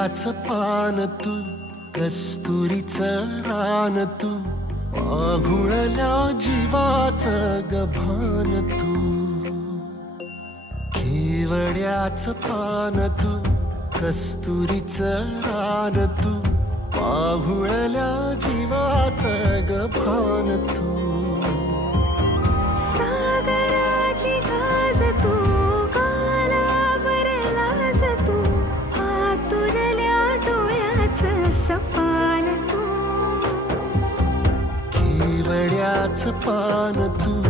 केवड्याच पान तू, कस्तुरीचं रान तू, आघुळल्या जीवाचं गभान तू. केवड्याच पान तू, कस्तुरीचं रान तू, आघुळल्या जीवाचं गभान तू. सागराची गाज तू, कालावरलास तू, आतुरल्या डोळ्याचं सपान तू. केवड्याच पान तू,